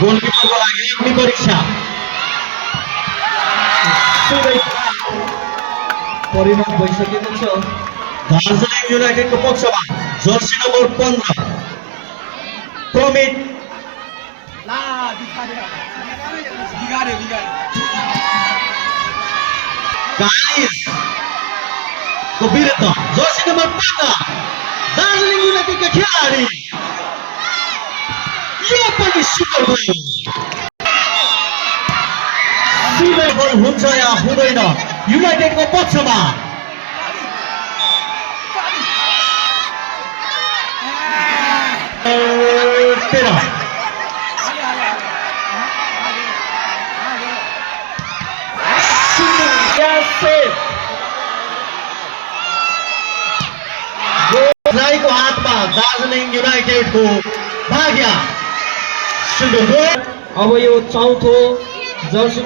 गोलकिपरको लागि अग्नि परीक्षा परिणत भइसकेको छ। दार्जिलिङ युनाइटेडको पक्षमा जर्सी नम्बर 15 प्रमित को विरुद्ध जर्सी नम्बर 15 दार्जिलिङ युनाइटेडका खेलाडी यो पनि सुपर गोल। सुपर गोल हुन्छ या हुँदैन युनाइटेडको पक्षमा। को हातमा दार्जिलिङ युनाइटेडको भाग्य। अब यो चौथो जर्सी